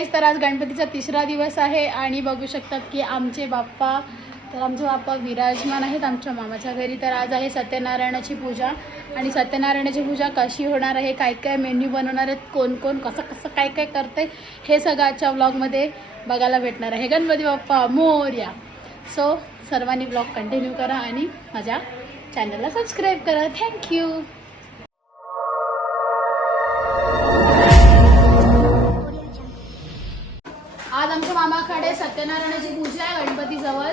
Guys तर आज गणपतीचा तिसरा दिवस आहे आणि बघू शकतात की आमचे बाप्पा तर आमचे बाप्पा विराजमान आहेत आमच्या मामाच्या घरी. तर आज आहे सत्यनारायणाची पूजा. आणि सत्यनारायणाची पूजा कशी होणार आहे काय काय मेन्यू बनवणार आहेत कोण कोण कसं कसं काय काय करते हे सगळं आजच्या व्लॉगमध्ये बघायला भेटणार आहे. गणपती बाप्पा मोर्या. सो सर्वांनी ब्लॉग कंटिन्यू करा आणि माझ्या चॅनलला सबस्क्राईब करा. थँक्यू सत्यनारायणाची पूजा आहे गणपतीजवळ.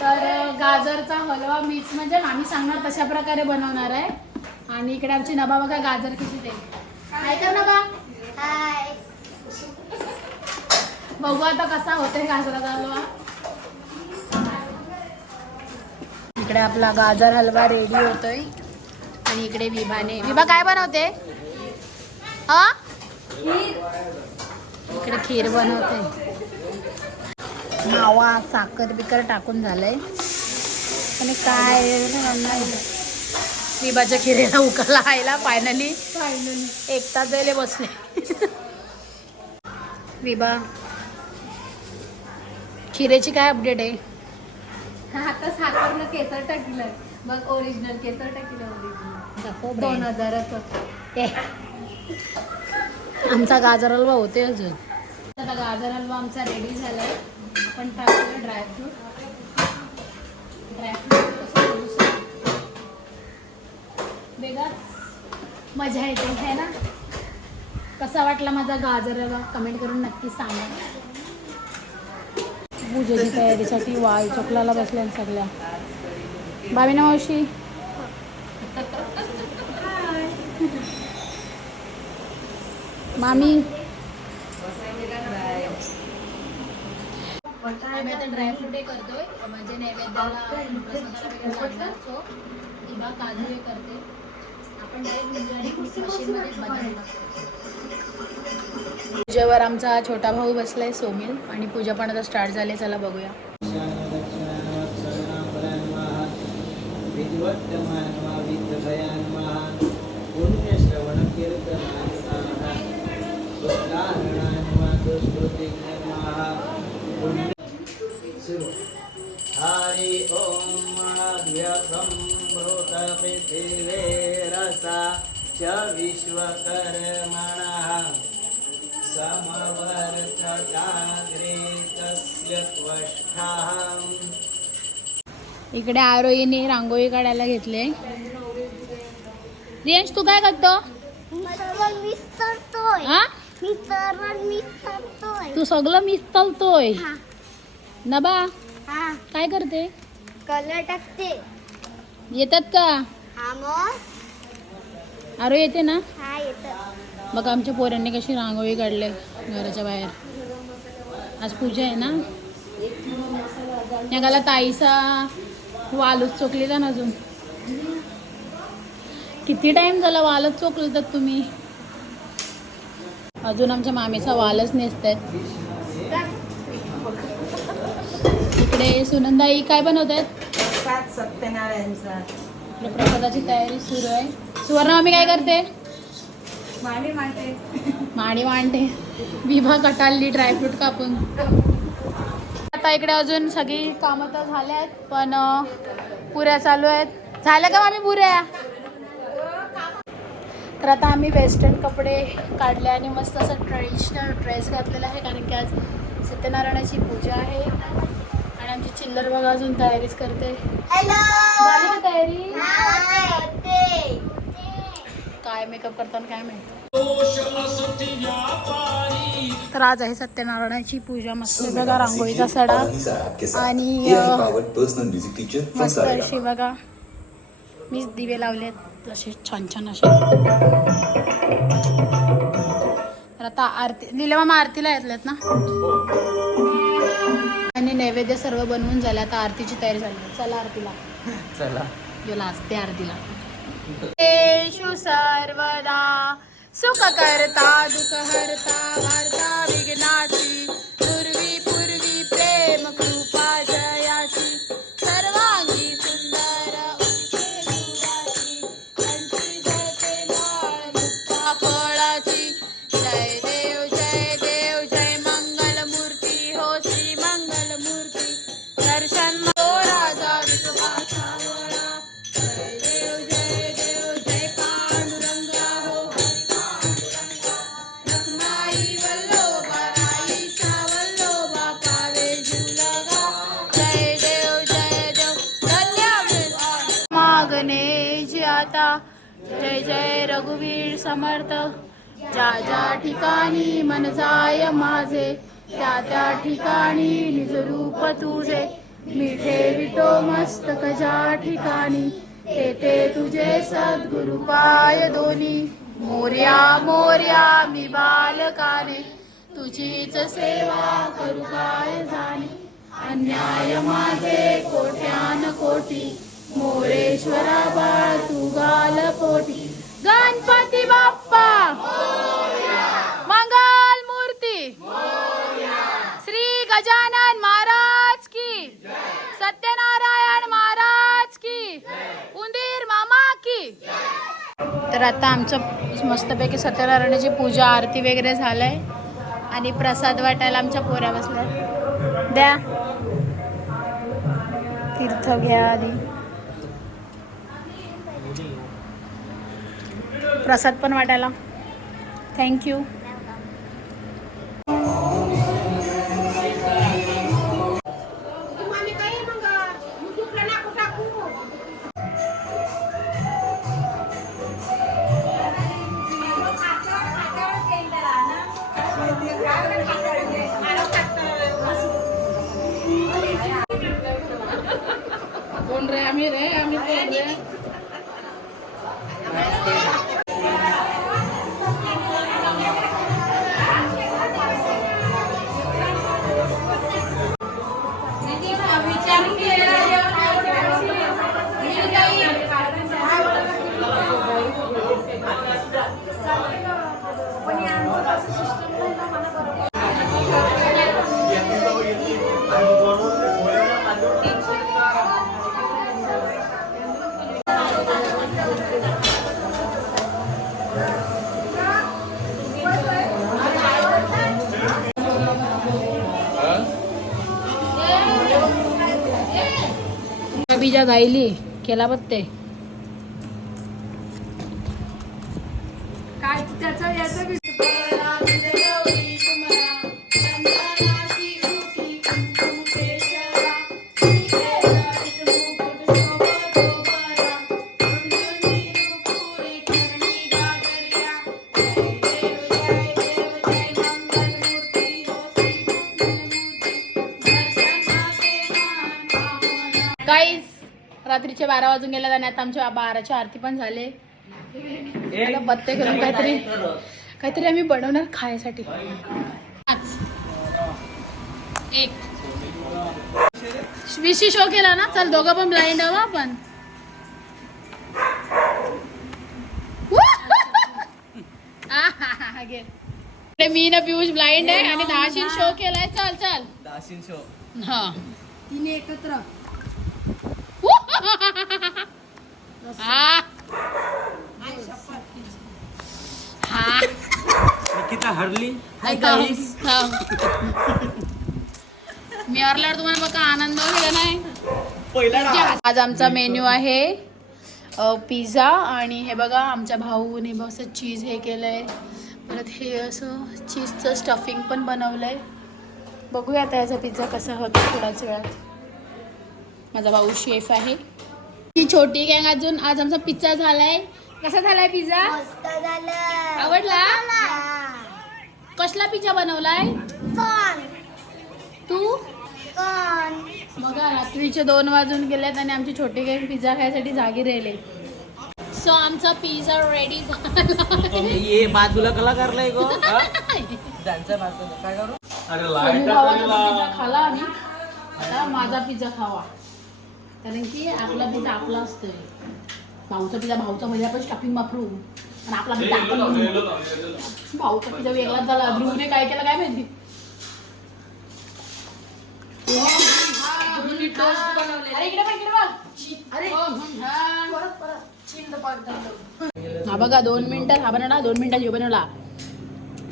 तर अं, गाजरचा हलवा मिक्स म्हणजे आम्ही सांगणार तशा प्रकारे बनवणार आहे. आणि इकडे आमची नबा बघा गाजर किती ते. काय कर नबा बघू आता कसा होतोय गाजराचा हलवा. इकडे आपला गाजर हलवा रेडी होतोय. आणि इकडे विभाने. विभा काय बनवते? इकडे खीर बनवते. मावा साखर बिकर टाकून झालंय. आणि काय विभाच्या खिरीला उकळला आयला फायनली फायनली एक तास जायला बसले. विभा खिरेची काय अपडेट आहे? आता साखरनं केसर टाकलं मग ओरिजिनल केसर टाकलं दोन. हजाराचं आमचा गाजर हलवा होते अजून. आता गाजर हलवा आमचा रेडी झालाय. आपण टाकूया ड्रायफ्रूट ड्रायफ्रूट कसं थोडंसं वेगळाच मजा येते है ना? कसा वाटला माझा गाजर कमेंट करून नक्की सांगा. पूजेची तयारीसाठी वाय चकलाला बसल्या सगळ्या. बाबीना मावशी. मामी. आम्ही आता ड्रायफ्रूट हे करतोय. म्हणजे नैवेद्याला काजू हे करते. आपण डायरेक्ट मशीनमध्ये पूजेवर आमचा हा छोटा भाऊ बसलाय सोमिल. आणि पूजा पण आता स्टार्ट झाली. चला बघूया. हरि ॐ पृथिवे रसा च विश्वकर्मणः। समवर्तताग्रे तस्य इकडे आरोहीने रांगोळी काढायला घेतले. रियांश तू काय करतो? हा तू सगळं मिसळतोय नबा काय करते? कलर टाकते. येतात का? आरो येते ना? हा बघ आमच्या पोरांनी कशी रांगोळी काढले घराच्या बाहेर. आज पूजा आहे ना? या गाला ताईचा वालूच चोकली ना अजून. किती टाइम झाला वालच चोकलं तर तुम्ही? अजून आमच्या मामीचा वालच नेसत आहेत इकडे सुनंदाई काय बनवत आहेत सत्यनारायणचा. प्रसादाची तयारी सुरू आहे. सुवर्ण मामी काय करते? माने मांडते. माडी मांडते. विभा कटाळली ड्रायफ्रूट कापून. आता इकडे अजून सगळी कामं तर झाल्या आहेत पण पुऱ्या चालू आहेत. झाल्या का आम्ही पुऱ्या? तर आता आम्ही वेस्टर्न कपडे काढले आणि मस्त असं ट्रेडिशनल ड्रेस घातलेला आहे कारण की आज सत्यनारायणाची पूजा आहे. आणि आमची चिल्लर बघा अजून तयारीच करते. हॅलो झाली का तयारी? काय मेकअप करताना काय माहिती? तर आज आहे सत्यनारायणाची पूजा मस्त बघा रांगोळीचा सडा. आणि मस्त अशी बघा. मीच दिवे लावलेत असे छान छान असे. तर आता आरती लिला मामा आरतीला येतलेत ना? आणि नैवेद्य सर्व बनवून झालं आता आरतीची तयारी झाली. चला आरतीला. चला. गेला असते आरतीला. सर्वदा सुख करता दुःख हरता वार्ता रघुवीर समर्थ. ज्या ज्या ठिकाणी मन जाय माझे त्या त्या ठिकाणी निज रूप तुझे. मिठे विटो मस्तक ज्या ठिकाणी तेथे तुझे सद्गुरु पाय दोनी. मोर्या मोर्या मी बालकाने तुझीच सेवा करू काय जाणे. अन्याय माझे कोट्यान कोटी मोरेश्वरा बाळ तू गाल पोटी. गणपती बाप्पा. मंगल मूर्ती. श्री गजानन महाराज की. सत्यनारायण महाराज की. उंदीर मामा की. तर आता आमचं मस्तपैकी सत्यनारायणाची पूजा आरती वगैरे झालंय. आणि प्रसाद वाटायला आमच्या पोऱ्या बसल्या. द्या. तीर्थ घ्या आधी. प्रसाद पण वाटायला. थँक्यू कोण रे? आम्ही रे आम्ही कोण रे? बीजा गायली केला बघते काय त्याचा याचा बारा वाजून गेल्या आणि आता आमच्या बाराची आरती पण झाले. आता पत्ते करून काहीतरी काहीतरी आम्ही बनवणार खायसाठी. पाच. एक. विशी शो केला ना? चल दोघं पण ब्लाइंड आहो आपण. मी ना पियुष ब्लाइंड आहे आणि दहाशीन शो केलाय. चल चल. दाशीन शो हा. तिने एकत्र. निकिता हरली. हा. मी हरल्यावर तुम्हाला बघा आनंद नाही. पहिला आज आमचा मेन्यू आहे पिझ्झा आणि हे बघा आमच्या भाऊने बघ असं चीज हे केलंय. परत हे असं चीजचं स्टफिंग पण बनवलंय. बघूया आता याचा पिझ्झा कसा होतो थोड्याच वेळात. माझा भाऊ शेफ आहे. ती छोटी गँग अजून आज आमचा पिझ्झा झालाय. कसा झालाय पिझ्झा आवडला? कसला पिझ्झा बनवलाय? तू? बघा रात्रीचे दोन वाजून गेलेत आणि आमची छोटी गँग पिझ्झा खायसाठी जागी राहिले. सो आमचा पिझ्झा रेडी झाला. बाजूला कला करलाय गो काय करू? खाला आणि आता माझा पिझ्झा खावा. कारण की आपला पिझ्झा आपला असतोय. भाऊचा पिझ्झा भाऊचा मध्ये आपण स्टफिंग वापरू. आणि आपला पिझ्झा आपण बनवू. भाऊचा पिझ्झा वेगळाच झाला. ध्रुवने काय केलं काय माहिती? अरे इकडे बघ, इकडे बघ. अरे हा. हा. बघा दोन मिनिटात हा बनवला दोन मिनिटात हे बनवला.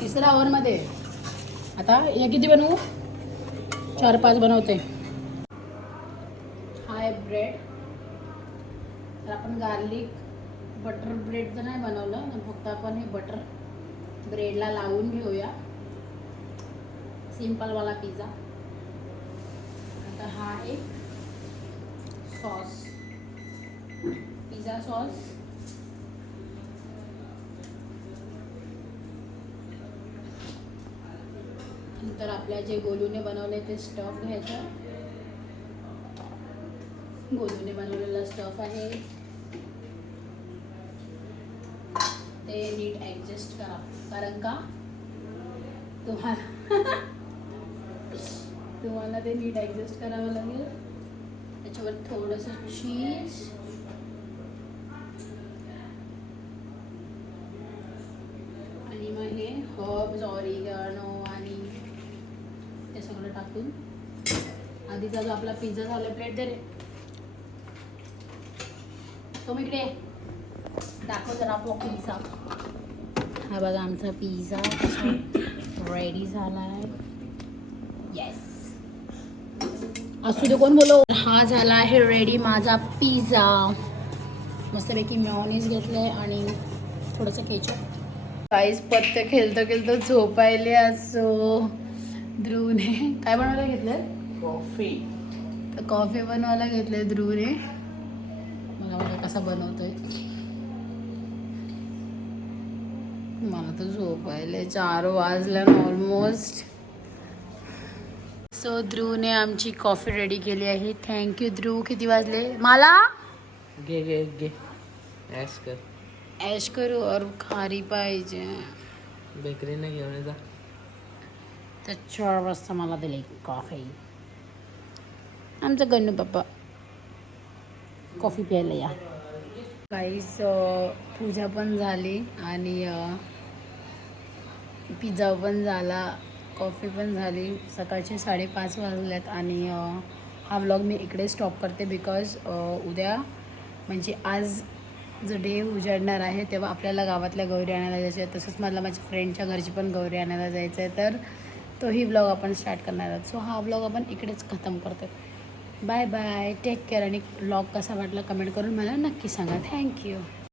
तिसऱ्या ओव्हरमध्ये आता हे किती बनवू? चार पाच बनवते. आपण गार्लिक बटर ब्रेडचं नाही बनवलं फक्त आपण हे बटर ब्रेडला लावून घेऊया. सिम्पलवाला पिझ्झा आता हा आहे सॉस पिझ्झा सॉस नंतर आपल्या जे गोलूने बनवले ते स्टफ घ्यायचं. गोलूने बनवलेला स्टफ आहे. ते नीट ॲडजस्ट करा. कारण का? तुम्हाला तुम्हाला ते नीट ॲडजस्ट करावं लागेल. त्याच्यावर थोडंसं चीज आणि मग हे हर्ब्स ऑरिगॅनो आणि ते सगळं टाकून. आधीचा जो आपला पिझ्झा झाला प्लेट दे रे. तो इकडे दाखव जरा आपला पिझ्झा हा बघा आमचा पिझ्झा रेडी झाला आहे येस असू दे कोण बोलो हा झाला आहे रेडी माझा पिझ्झा मस्तपैकी मेयोनीज घेतलं आहे आणि थोडंसं केचप काहीच पत्ते खेळतं खेळतं झोपायले असो. ध्रुवने काय बनवायला घेतलं कॉफी तर कॉफी बनवायला घेतले ध्रुवने. मला बघा कसा बनवतोय. मला तर झोपायला चार वाजल्या ऑलमोस्ट सो ध्रुवने आमची कॉफी रेडी केली आहे. Thank you Dhruv. किती वाजले? मला? घे घे घे. ॲश कर. ऐश करू? और खारी पाहिजे. बेकरीने घेऊन जा. तर चार वाजता मला दिली कॉफी आमचा गण्णू पप्पा कॉफी प्यायला या. काहीच पूजा पण झाली आणि पिझ्झा पण झाला कॉफी पण झाली. सकाळचे साडेपाच वाजल्यात आणि हा व्लॉग मी इकडे स्टॉप करते बिकॉज उद्या म्हणजे आज जो डे उजाडणार आहे तेव्हा आपल्याला गावातल्या गौरी आणायला जायचं आहे. तसंच मला माझ्या फ्रेंडच्या घरची पण गौरी आणायला जायचं आहे. तर तोही व्लॉग आपण स्टार्ट करणार आहोत. सो हा ब्लॉग आपण इकडेच खतम करतो बाय बाय टेक केअर आणि ब्लॉग कसा वाटला कमेंट करून मला नक्की सांगा. थँक्यू